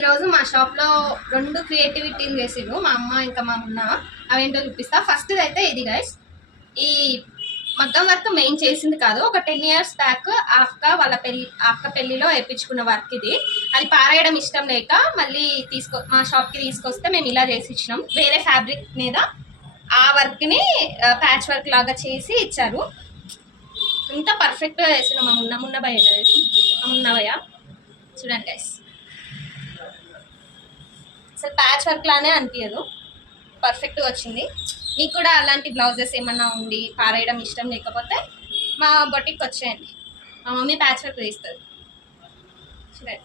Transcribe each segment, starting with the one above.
ఈరోజు మా షాప్లో 2 క్రియేటివిటీలు చేసిండు మా అమ్మ ఇంకా మా అన్న. అవేంటో చూపిస్తా. ఫస్ట్ అయితే ఇది గైస్, ఈ మగ్గం వర్క్ మెయిన్ చేసింది కాదు, ఒక 10 years బ్యాక్ వాళ్ళ అక్క పెళ్లిలో వేయించుకున్న వర్క్ ఇది. అది పారేయడం ఇష్టం లేక మళ్ళీ మా షాప్కి తీసుకొస్తే మేము ఇలా చేసి ఇచ్చినాం. వేరే ఫ్యాబ్రిక్ మీద ఆ వర్క్ని ప్యాచ్ వర్క్ లాగా చేసి ఇచ్చారు. ఇంత పర్ఫెక్ట్గా చేసినాం మా మున్నభయ్య. చూడండి గైస్, అసలు ప్యాచ్ వర్క్ లానే అనిపించదు, పర్ఫెక్ట్గా వచ్చింది. మీకు కూడా అలాంటి బ్లౌజెస్ ఏమన్నా ఉండి పారేయడం ఇష్టం లేకపోతే మా బొటిక్ వచ్చేయండి, మా మమ్మీ ప్యాచ్ వర్క్ వేస్తుంది. చూడండి,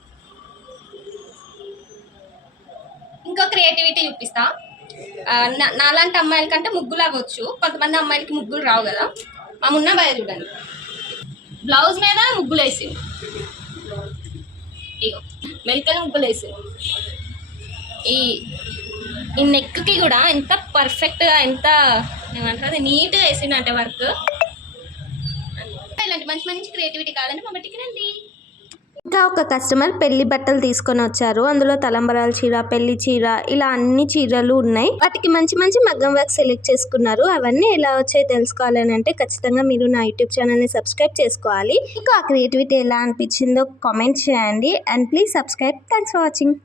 ఇంకో క్రియేటివిటీ చూపిస్తా. నాలాంటి అమ్మాయిల కంటే ముగ్గులు అవ్వచ్చు, కొంతమంది అమ్మాయిలకి ముగ్గులు రావు కదా. మా మున్నభయ్య చూడండి, బ్లౌజ్ మీద ముగ్గులు వేసింది. ఇగో మెల్కల్ ముగ్గులు వేసింది. ఈ నెక్కి కూడా ఎంత పర్ఫెక్ట్గా, ఎంత ఏమంటారు, నీట్గా వేసిందంటే వర్క్. ఇలాంటి మంచి మంచి క్రియేటివిటీ కావాలంటే మా బట్టికి రండి. ఇంకా ఒక కస్టమర్ పెళ్లి బట్టలు తీసుకొని వచ్చారు. అందులో తలంబరాల చీర, పెళ్లి చీర, ఇలా అన్ని చీరలు ఉన్నాయి. వాటికి మంచి మంచి మగ్గం వర్క్ సెలెక్ట్ చేసుకున్నారు. అవన్నీ ఎలా వచ్చాయో తెలుసుకోవాలని అంటే ఖచ్చితంగా మీరు నా యూట్యూబ్ ఛానల్ని సబ్స్క్రైబ్ చేసుకోవాలి. ఇంకా ఆ క్రియేటివిటీ ఎలా అనిపించిందో కామెంట్ చేయండి. And please subscribe. Thanks for watching.